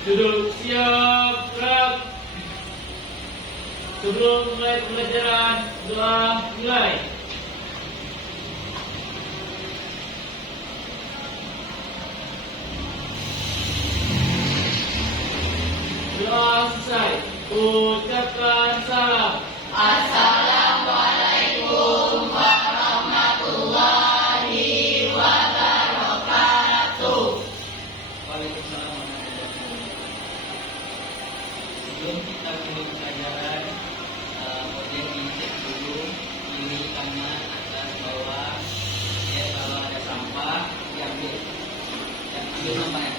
Duduk siap, gerak. Sebelum mulai pembelajaran, doa mulai. Doa selesai. Ucapkan salam. Assalamualaikum warahmatullahi wabarakatuh. Waalaikumsalam warahmatullahi wabarakatuh. Sebelum kita mulai pelajaran, kemudian dicek dulu kiri kanan atas bawah. Ya, kalau ada sampah diambil. Ya, ambil sampahnya.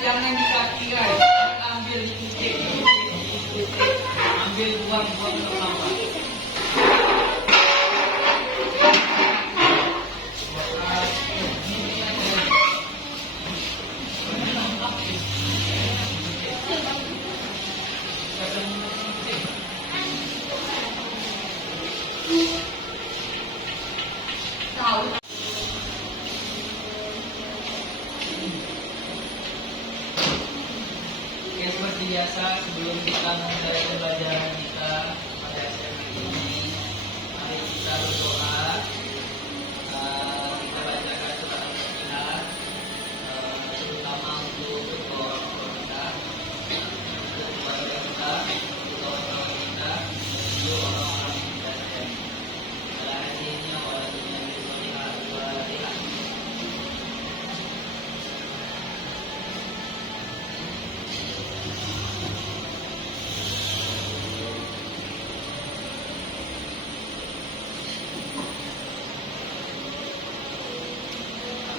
Jangan di kaki guys, ambil di titik, ambil buang sampah. Oke, seperti biasa sebelum kita memulai pembelajaran kita pada siang hari ini, mari kita berdoa. Kita bacakan surat Al-Fatihah, terutama untuk orang kita, untuk keluarga kita, untuk kawan-kawan kita, untuk orang-orang yang kita sayangi. Pada hari ini, walaupun Al-Fatihah.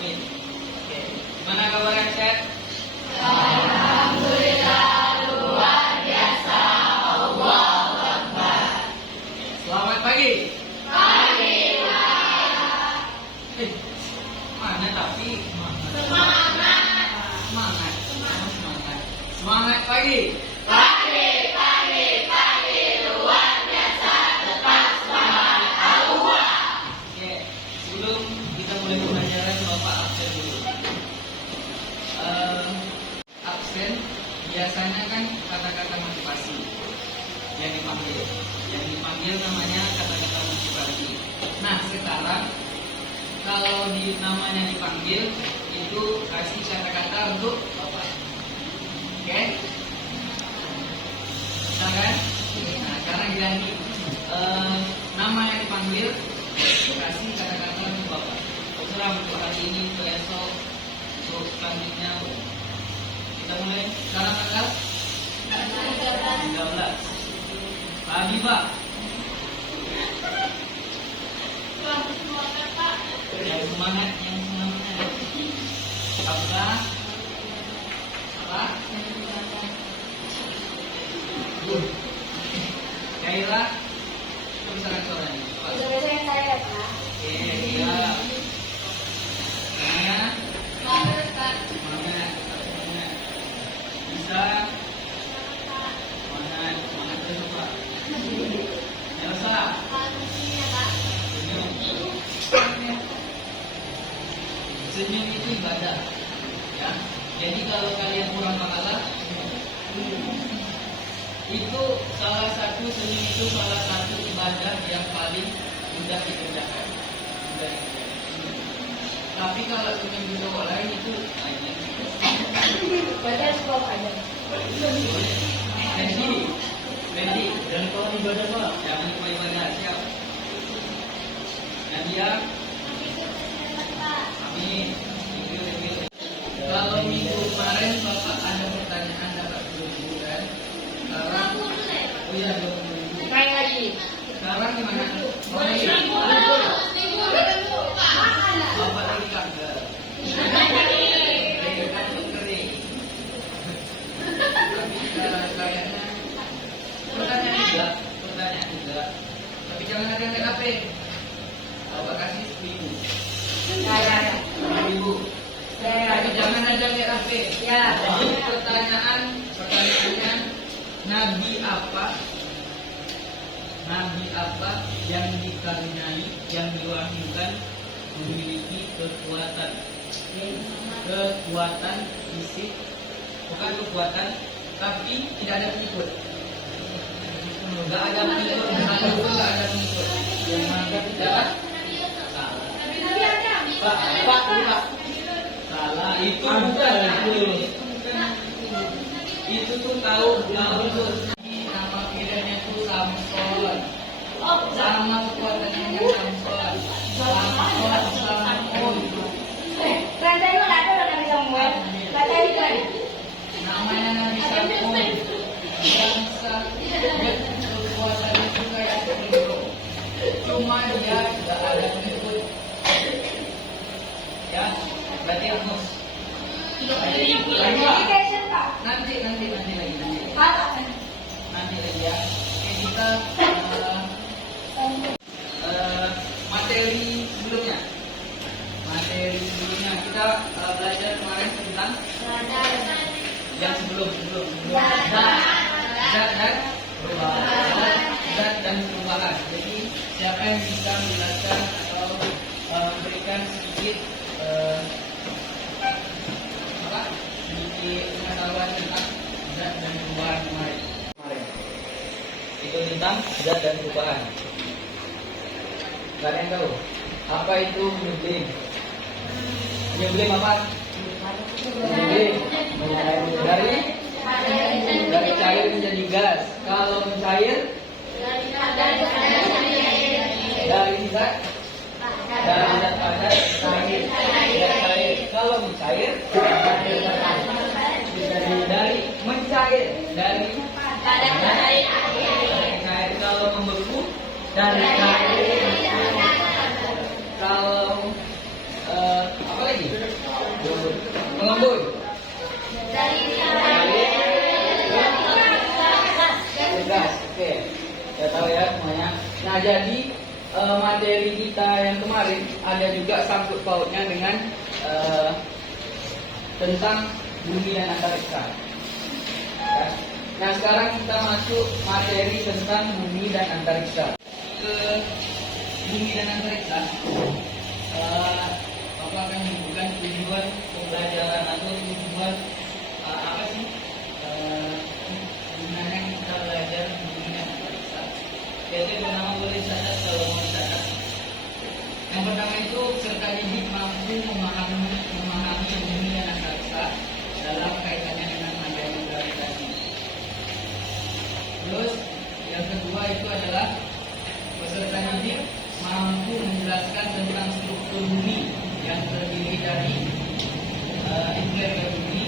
Amin. Oke, gimana kabarnya, Cek? Alhamdulillah luar biasa. Allahu Akbar. Selamat pagi. Pagi. Mana tapi Semangat. Semangat pagi. Pagi luar biasa. Tetap semangat. Allah. Oke, sebelum kita mulai pembelajaran, Bapak absen dulu. Absen biasanya kan kata-kata motivasi yang dipanggil namanya kata-kata motivasi. Nah, sekarang kalau namanya dipanggil itu kasih kata-kata untuk Bapak. Oke? Bisa kan? Nah, karena ganti nama yang dipanggil kasih kata-kata untuk Bapak. Terserah untuk hari ini, untuk esok, untuk selanjutnya. Kita mulai sekarang tanggal 13. Pak Habibah. Yang semangat. Abdullah. Apa? Kaila. Tulisan suaranya. Oke, iya. Semangat. Bisa. Semangat terus Pak. Elsa. Senyum itu ibadah, ya. Jadi kalau kalian kurang pahala, itu salah satu senyum itu salah satu ibadah yang paling mudah dikerjakan. Tapi kalau senyum di orang lain itu lainnya. Baca sebab ada. Nanti, dan kalau ibadah Pak, jangan lupa ibadah, siap. Nadia. Amin. Kalau minggu kemarin Bapak ada pertanyaan dapat 20.000 kan? Sekarang, oh iya 20.000. Main lagi. Sekarang gimana? Bapak lagi kagak? Kering. Kayaknya pertanyaan juga. Tapi jangan ada yang TKP. Bapak kasih 10.000. Ya. 10.000. Tapi jangan ada TKP. Ya. Jadi pertanyaannya Nabi apa yang dikaruniai, yang diwahyukan memiliki kekuatan fisik, bukan kekuatan, tapi tidak ada pengikut. Nggak ada pengikut, nggak ada pengikut. Tidak. Pak, salah. Itu bukan. Itu tuh tahu itu. Nama bedanya tuh Samson. Sama kekuatannya Samson. Samson. Rantai lo nggak ada Nabi Samuel. Rantai itu kan. Namanya Nabi Samson. Bangsa kekuatan itu kayak itu. Cuma dia tidak ada pengikut. Ya, berarti harus. Education Pak. Nanti lagi. Apa? Nanti lagi ya. Oke, kita materi sebelumnya. Kita belajar kemarin tentang yang sebelum zat dan perubahan. Jadi siapa yang bisa menjelaskan atau memberikan sedikit sedikit pengetahuan tentang zat dan perubahan kemarin. Itu tentang zat dan perubahan. Gak ada yang tahu apa itu nyublim? Nyublim apa? Nyublim dari cair menjadi gas. Kalau mencair dari zat padat cair. Kalau mencair dari mencair dari cair. Kalau membeku dari cair. Kalau apa lagi? Mengembun. Gas. Oke. Saya tahu ya semuanya. Nah, jadi materi kita yang kemarin ada juga sangkut pautnya dengan tentang bumi dan antariksa. Ya. Nah, sekarang kita masuk materi tentang bumi dan antariksa. Ke bumi dan antariksa, Bapak akan menyebutkan tujuan pembelajaran atau tujuan apa sih gunanya kita belajar bumi dan antariksa. Yaitu bernama boleh saja kalau mau dicatat. Yang pertama itu serta didik mampu memahami bumi dan antariksa dalam kaitannya dengan materi gravitasi. Terus yang kedua itu adalah peserta didik mampu menjelaskan tentang struktur bumi yang terdiri dari inlet bumi,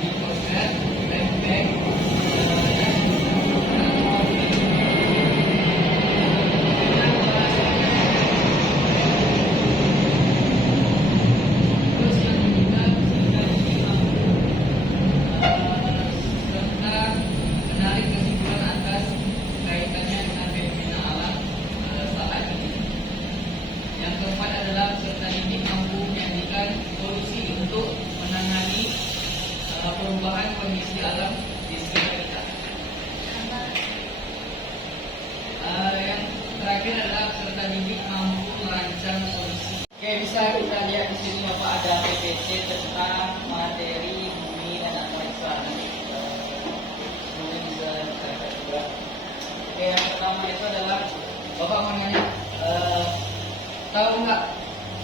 litosfer, lempeng, terus yang ketiga peserta didik mampu serta menarik kesimpulan atas kaitannya dengan fenomena alam saat ini. Yang keempat adalah peserta didik mampu menyajikan solusi untuk menangani perubahan kondisi alam di sekitar kita. Yang terakhir adalah peserta didik mampu merancang solusi. Oke, bisa kita lihat di sini Bapak ada PPT tentang materi bumi dan antariksa. Semoga bisa kita lihat juga. Oke, yang pertama itu adalah Bapak mau nanya, tahu nggak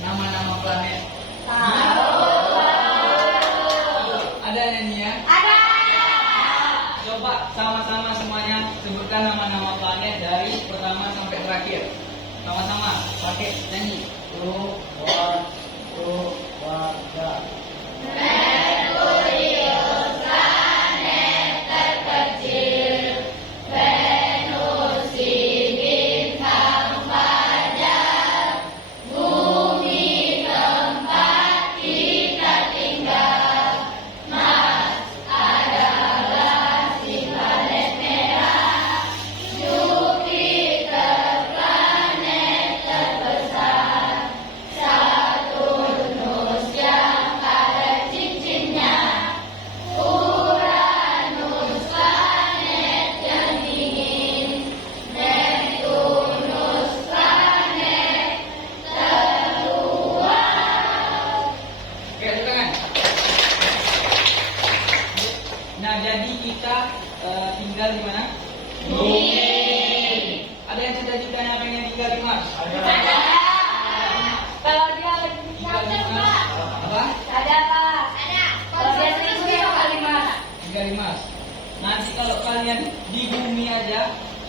nama-nama planet? Tahu. Ada nyanyinya? Ada. Coba sama-sama semuanya sebutkan nama-nama planet dari pertama sampai terakhir. Sama-sama pakai nyanyi. Merkurius, planet terkecil. Venus si bintang fajar. Bumi tempat kita tinggal. Mars adalah si planet merah. Jupiter planet terbesar. Saturn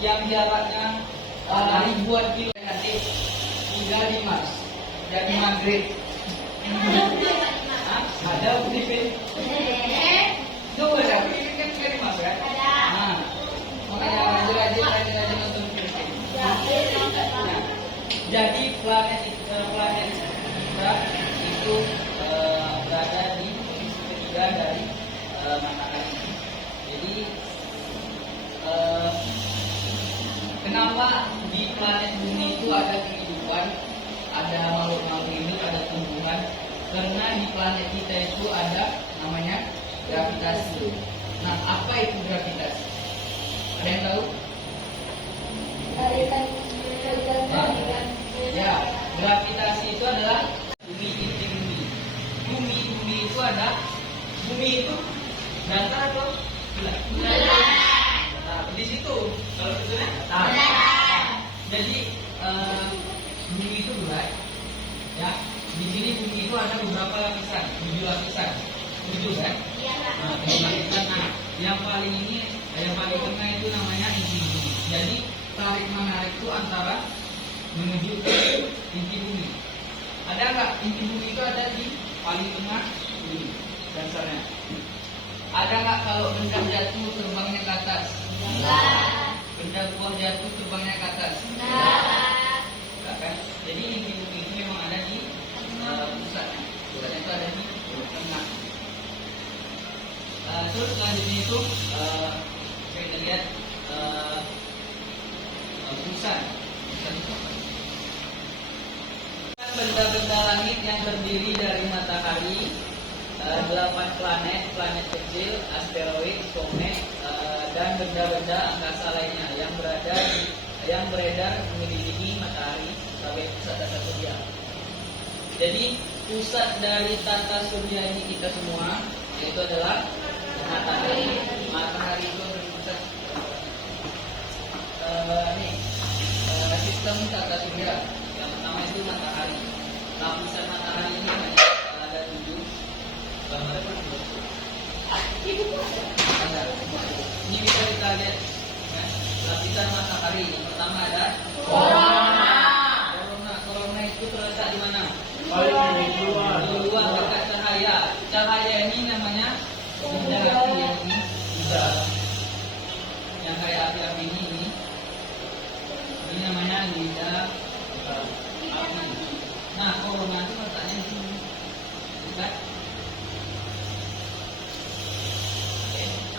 yang jaraknya ribuan kilo nanti tinggal di Mars, jadi Maghrib. Ada Filipin? Itu ada Filipin kan juga di Mars kan? Nah, makanya rajin nonton Filipin. Nah, jadi planet kita itu berada di posisi ketiga dari matahari. Jadi kenapa di planet bumi itu ada kehidupan, ada makhluk-makhluk hidup, ada tumbuhan? Karena di planet kita itu ada namanya gravitasi. Nah, apa itu gravitasi? Ada yang tahu? Ya, gravitasi itu adalah inti bumi. Bumi itu ada, bumi itu datar atau bulat? Nah, di situ kalau betulnya jadi bumi itu bulat, ya. Di sini bumi itu ada beberapa lapisan, 7 lapisan, 7 kan? Nah, 7 lapisan. Nah, yang paling tengah itu namanya inti bumi. Jadi tarik menarik itu antara menuju ke inti bumi. Ada nggak inti bumi itu ada di paling tengah bumi dasarnya? Ada nggak kalau benda jatuh terbangnya ke atas? Benda buah jatuh terbangnya ke atas? Enggak kan? Jadi inti bumi itu memang ada di pusatnya. Pusatnya itu ada di tengah. Terus selanjutnya itu kita lihat pusat. Benda-benda langit yang terdiri dari matahari, 8 planet kecil, asteroid, komet, dan benda-benda angkasa lainnya yang beredar mengelilingi matahari sebagai pusat tata surya. Jadi pusat dari tata surya ini kita semua, yaitu adalah matahari. Matahari itu berpusat sistem tata surya. Yang pertama itu matahari. Lapisan matahari ini ada 7. Ini bisa kita lihat ya. Lapisan matahari yang pertama ada corona itu terletak di mana? Keluar dekat cahaya. Cahaya ini namanya benda api yang ini juga yang kayak api-api ini namanya lidah api. Nah, corona itu letaknya di sini, bukan?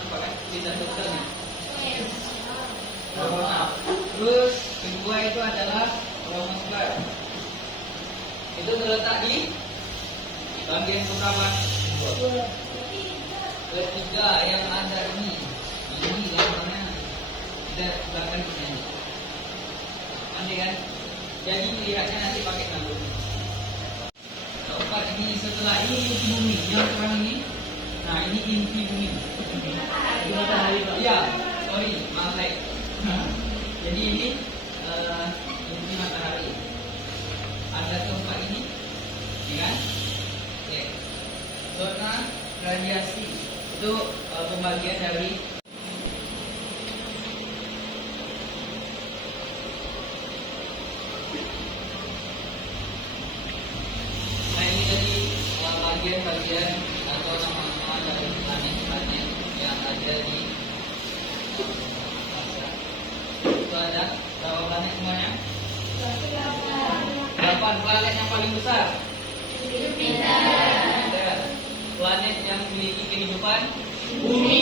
Apa kan? Lidah dokternya. Corona. Terus kedua itu adalah chromosphere. Itu terletak di bagian keberapa? Ketiga yang ada ini gambarnya tidak belakang ini. Nanti kan? Jadi melihatnya nanti pakai lampu. Keempat ini setelah ini inti bumi. Yang terang ini, nah ini inti bumi. Matahari. Ya, sorry, maaf baik. Jadi ini inti matahari. Ada keempat ini, ya kan? Oke. Zona radiasi itu pembagian dari bagian atau nama-nama dari planet-planet yang ada di angkasa. Itu ada berapa planet semuanya? 8 planet yang paling besar. Jupiter. Planet yang memiliki kehidupan? Bumi.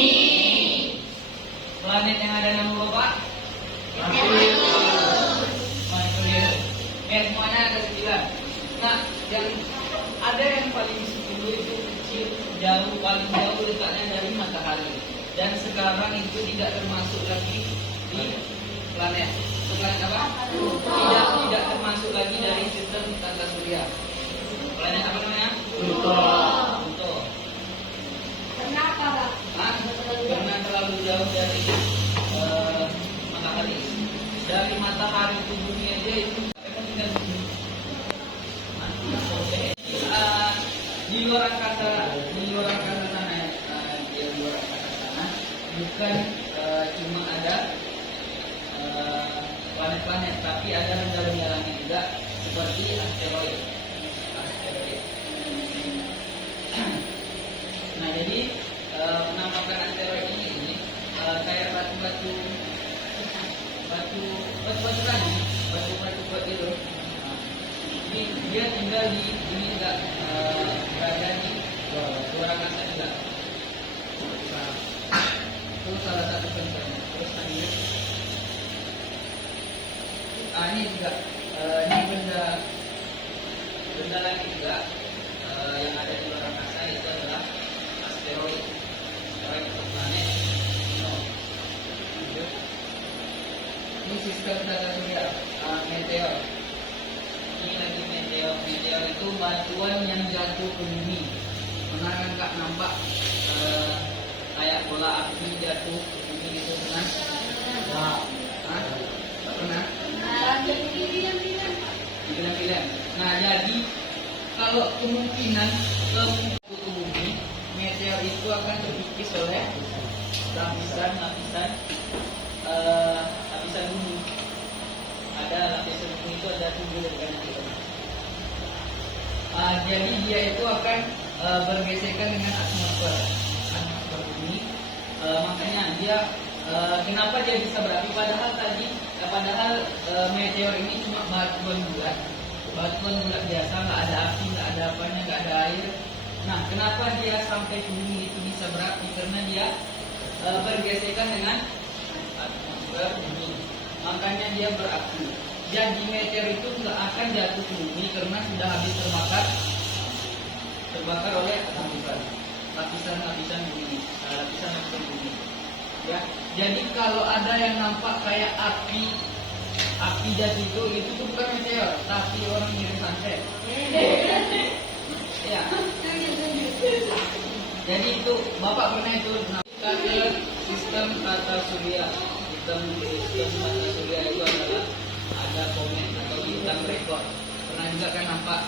Planet yang ada nama Bapak? Semuanya ada 9. Nah, yang ada yang paling 10 itu kecil, paling jauh letaknya dari matahari. Dan sekarang itu tidak termasuk lagi di planet. Planet apa? Tidak termasuk lagi dari sistem tata surya. Planet apa namanya? Pluto. Kenapa, Pak? Karena terlalu jauh dari matahari. Dari matahari ke bumi aja itu tinggal di sini. Di luar angkasa sana, bukan cuma ada planet-planet, tapi ada benda-benda langit juga seperti asteroid. Nah, jadi penampakan asteroid ini kayak batu lagi, batu buat itu. Ini dia tinggal di ini juga berada di luar angkasa juga. Itu salah satu contohnya. Terus lanjut. Ini juga ini benda lagi juga yang ada di luar angkasa itu adalah asteroid atau planet. Ini sistem tata surya, meteor. Ini lagi meteor. Meteor itu batuan yang jatuh ke bumi. Pernah kan Kak nampak kayak bola api jatuh ke bumi itu pernah? Tak pernah? Di film-film. Nah, jadi kalau kemungkinan ke bumi, meteor itu akan terkikis oleh lapisan bumi. Ada lapisan bumi itu ada 7 dari kanan kiri. Jadi dia itu akan bergesekan dengan atmosfer bumi. Makanya dia kenapa dia bisa berapi? Padahal meteor ini cuma batuan bulat biasa, nggak ada api, nggak ada apanya, nggak ada air. Nah, kenapa dia sampai ke bumi itu bisa berapi? Karena dia bergesekan dengan atmosfer bumi. Makanya dia berapi. Jadi meteor itu nggak akan jatuh ke bumi karena sudah habis terbakar oleh lapisan bumi. Ya, jadi kalau ada yang nampak kayak api jatuh itu tuh bukan meteor, tapi orang ngirim santet. Ya. Jadi itu Bapak pernah itu ke sistem tata surya. Sistem tata surya itu adalah ada komet atau bintang rekor. Pernah juga kan nampak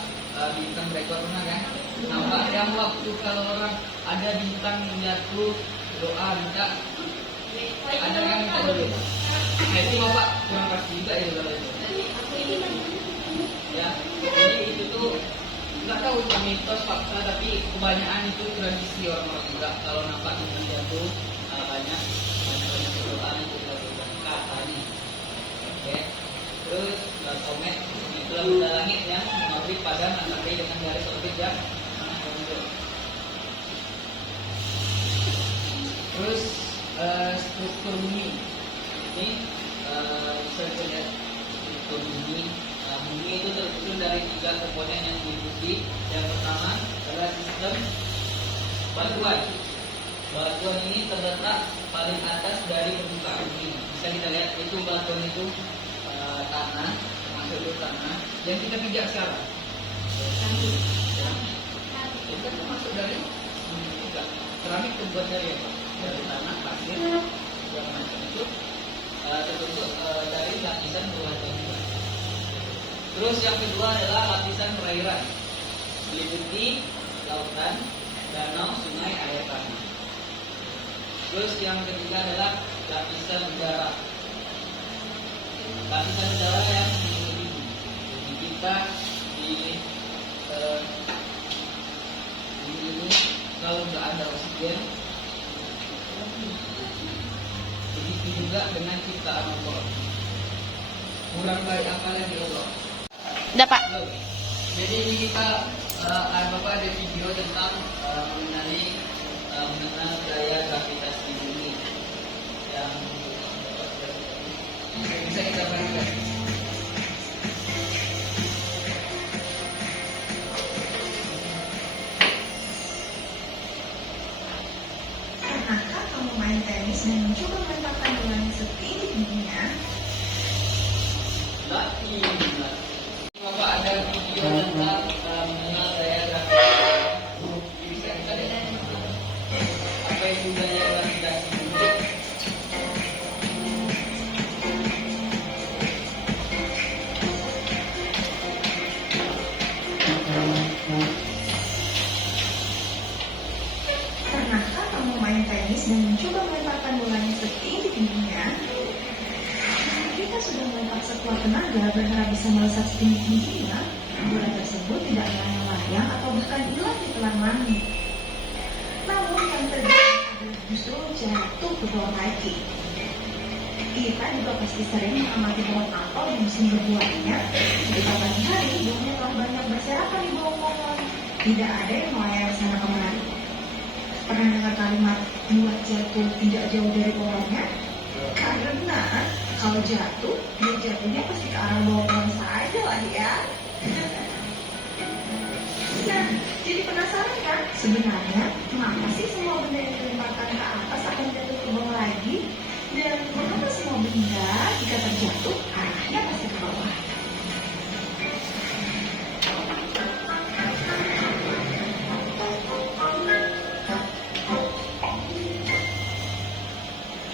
bintang rekor, pernah kan? Nampak yang waktu kalau orang ada bintang yang jatuh doa minta, ada yang minta dulu. Nah, itu Bapak kurang pasti juga ya kalau itu. Ya, jadi itu tuh nggak tahu itu mitos fakta, tapi kebanyakan itu tradisi orang-orang juga. Kalau nampak bintang jatuh banyak berdoa itu dilakukan katanya. Oke. Terus komet itulah benda langit yang mengorbit pada matahari dengan garis orbit yang sangat menonjol. Terus struktur bumi ini bisa kita lihat struktur bumi. Bumi itu tersusun dari 3 komponen yang diikuti. Yang pertama adalah sistem batuan. Batuan ini terletak paling atas dari permukaan bumi. Bisa kita lihat itu batuan itu tanah, termasuk itu tanah yang kita pijak sekarang. Itu kan termasuk dari bumi juga. Keramik terbuat dari apa? Dari tanah, pasir, segala macam itu terbentuk dari lapisan batuan juga. Terus yang kedua adalah lapisan perairan, meliputi lautan, danau, sungai, air tanah. Terus yang ketiga adalah lapisan udara. Lapisan udara yang mengelilingi kita di ini kalau nggak ada oksigen, begitu juga dengan ciptaan Allah. Kurang baik apa lagi Allah? Dapat. Jadi ini kita Bapak ada video tentang mengenal gaya gravitasi bumi yang bisa kita bandingkan. Pernahkah kamu main tenis dan mencoba melepaskan bola yang setinggi tingginya? Lagi, Bapak ada video tentang mengenal gaya gravitasi. Bisa kita lihat apa itu gaya gravitasi bumi? Pernahkah kamu main tenis dan mencoba melemparkan bola yang setinggi tingginya? Kita sudah melempar sekuat tenaga berharap bisa melesat setinggi-tingginya, bola tersebut tidak melayang atau bahkan hilang di telan langit. Namun yang terjadi adalah justru jatuh ke bawah lagi. Kita juga pasti sering mengamati pohon apel di musim berbuahnya. Ketika pagi hari, buahnya telah banyak berserakan di bawah pohon. Tidak ada yang melayang sana kemari. Pernah dengar kalimat buah jatuh tidak jauh dari pohonnya? Karena kalau jatuh, dia jatuhnya pasti ke arah bawah pohon saja lah ya. Nah, jadi penasaran kan? Sebenarnya, kenapa sih semua benda yang dilemparkan ke atas akan jatuh ke bawah lagi? Dan mengapa semua benda jika terjatuh, arahnya pasti ke bawah?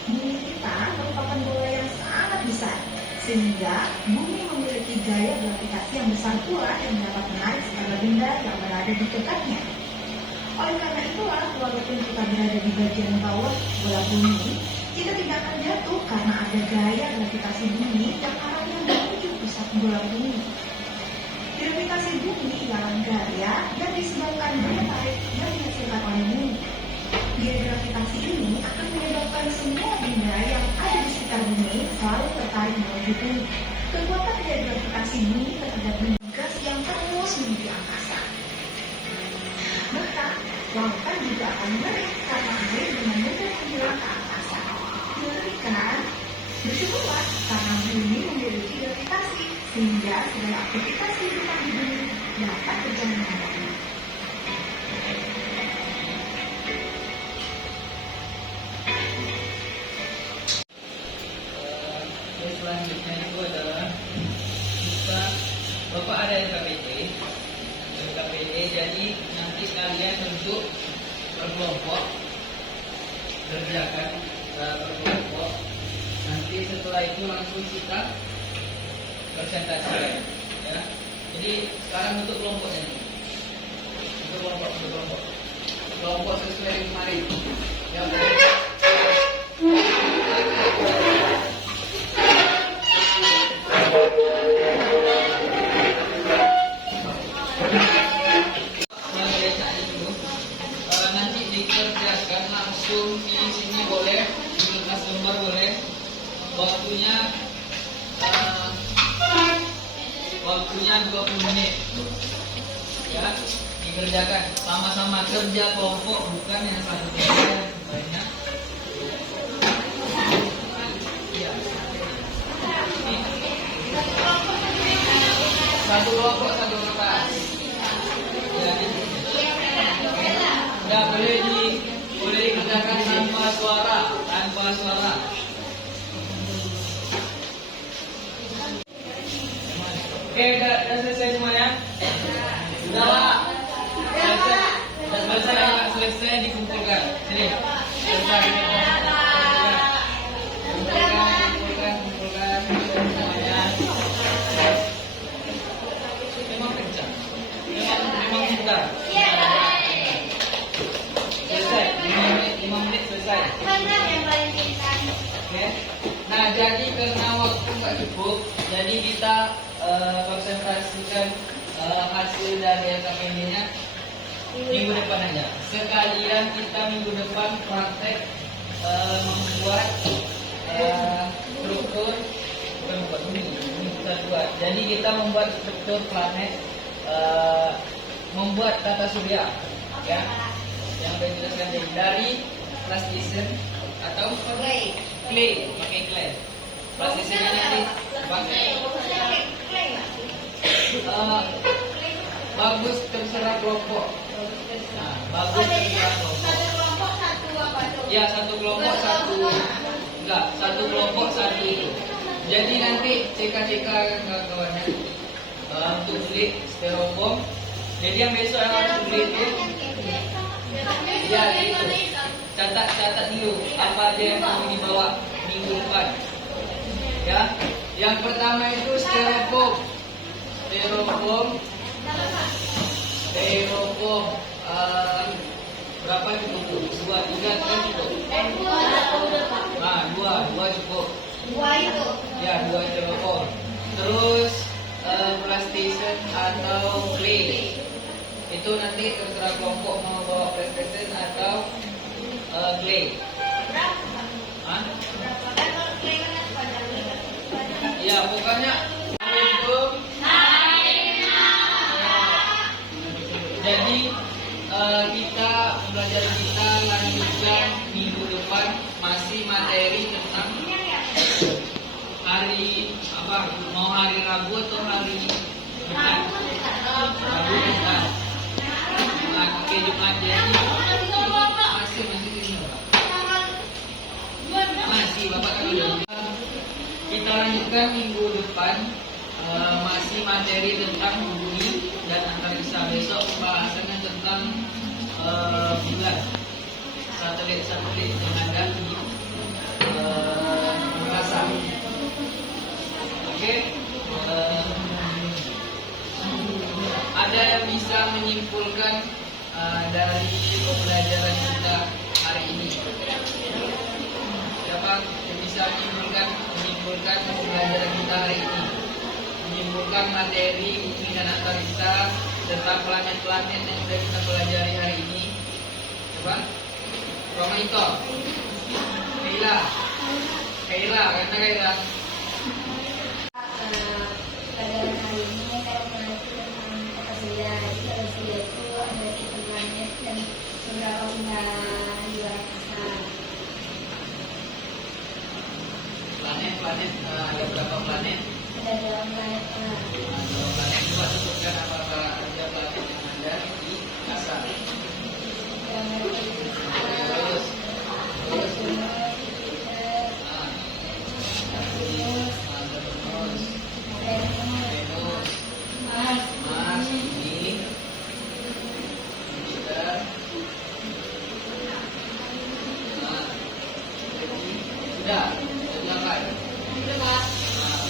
Bumi kita merupakan bola yang sangat besar, sehingga bumi memiliki gaya gravitasi yang besar pula yang dapat menarik segala benda yang berada di dekatnya. Oleh karena itulah, walaupun kita berada di bagian bawah bola bumi, kita tidak akan jatuh karena ada gaya gravitasi bumi yang arahnya menuju pusat bola bumi. Gravitasi bumi ialah gaya yang disebabkan daya tarik yang dihasilkan oleh bumi. Gaya gravitasi ini akan menyebabkan semua benda yang ada di sekitar bumi selalu tertarik menuju bumi. Kekuatan gaya gravitasi bumi terhadap gas yang terus menuju angkasa. Bahkan, lautan juga akan menarik karena air dengan mudah menghilang ke angkasa. Ngeri kan? Bersyukurlah karena bumi memiliki gravitasi sehingga segala aktivitas kehidupan di bumi dapat berjalan dengan baik. Selanjutnya itu adalah kita Bapak ada LKPD, jadi nanti kalian bentuk berkelompok, kerjakan berkelompok. Nanti setelah itu langsung kita presentasikan, ya. Jadi sekarang bentuk kelompoknya nih. Kelompok sesuai yang kemarin. Ya, nanti dikerjakan langsung di sini boleh, di kelas lembar boleh. Waktunya 20 menit. Ya, dikerjakan sama-sama kerja kelompok, bukan yang satu kerja banyak. Ya. Satu kelompok satu kertas. Ya. Ya, boleh dikerjakan tanpa suara. Oke, udah selesai semuanya? Sudah, Pak? Selesai dikumpulkan. Sini. Selesai. Kumpulkan semuanya. Memang kencang. Memang mudah. Selesai. 5 menit selesai. Oke. Nah, jadi karena waktu nggak cukup, jadi kita konsentrasikan hasil dari LKPD-nya minggu depan aja. Sekalian kita minggu depan praktek membuat struktur, bukan membuat bumi kita buat. Jadi kita membuat struktur planet, membuat tata surya, ya, yang saya jelaskan dari plastism atau clay, pakai clay. Plastismnya nanti pakai bagus terserah kelompok. Nah, bagus terserah kelompok. Ya, satu kelompok satu. Enggak, satu kelompok satu itu. Jadi nanti CK kawan-kawannya untuk beli styrofoam. Jadi yang besok yang harus beli itu, ya itu catat dulu apa aja yang mau dibawa minggu depan. Ya, yang pertama itu styrofoam. Berapa cukup? 2, 3 kan cukup. Nah, 2 cukup. 2 itu. Ya, 2 styrofoam. itu nanti terserah kelompok mau bawa PlayStation atau Clay. Hah? Ya pokoknya jadi kita belajar kita lanjutkan minggu depan masih materi tentang hari apa, mau hari Rabu atau hari Jumat? Rabu Jumat. Oke, Jumat jadi masih ini masih Bapak kan udah. Kita lanjutkan minggu depan masih materi tentang bumi dan antariksa. Besok pembahasannya tentang bulan, satelit-satelit yang ada di angkasa. Oke, ada yang bisa menyimpulkan dari pembelajaran kita hari ini? Siapa yang bisa menyimpulkan pembelajaran kita hari ini? Menyimpulkan materi bumi dan antariksa serta planet-planet yang sudah kita pelajari hari ini. Coba, Romaito, Kaila, karena Kaila. Pelajaran hari ini saya mengaji tentang kata surya. Jadi kata surya itu ada 7 planet dan beberapa benda di luar angkasa. Planet ada berapa planet? Ada 2 planet. Dua planet. Coba sebutkan apakah ada planet yang ada di angkasa. Terus. Mars, ini Jupiter. Sudah, ada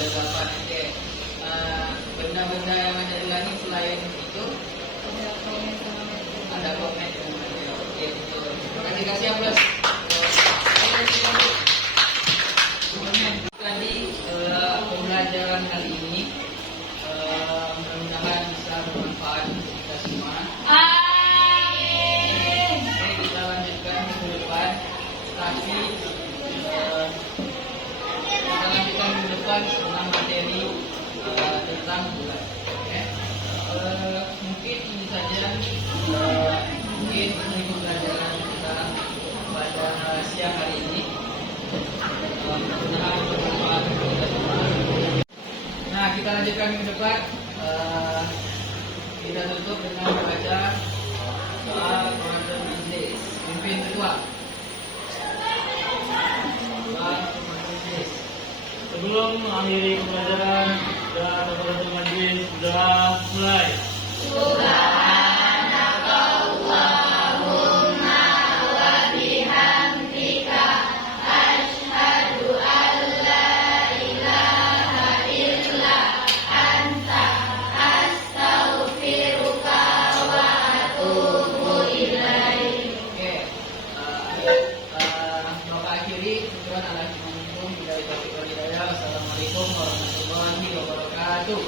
8. Oke. Benda-benda yang ada di langit selain itu ada komet yang ada. Oke, betul. Kasih plus. Tadi pembelajaran kali ini mudah-mudahan bisa bermanfaat untuk kita semua. Oke, kita lanjutkan minggu depan. Tapi kita lanjutkan minggu depan tentang materi tentang bulan. Oke. Mungkin ini saja. Mungkin ini pembelajaran kita pada siang hari ini. Mudah-mudahan bermanfaat untuk kita semua. Nah, kita lanjutkan minggu depan. Kita tutup dengan membaca doa Ramadan Injil. Pimpin kedua. Doa Ramadan Injil. Sebelum mengakhiri pembelajaran dan Ramadan Majlis sudah mulai. Assalamualaikum warahmatullahi wabarakatuh.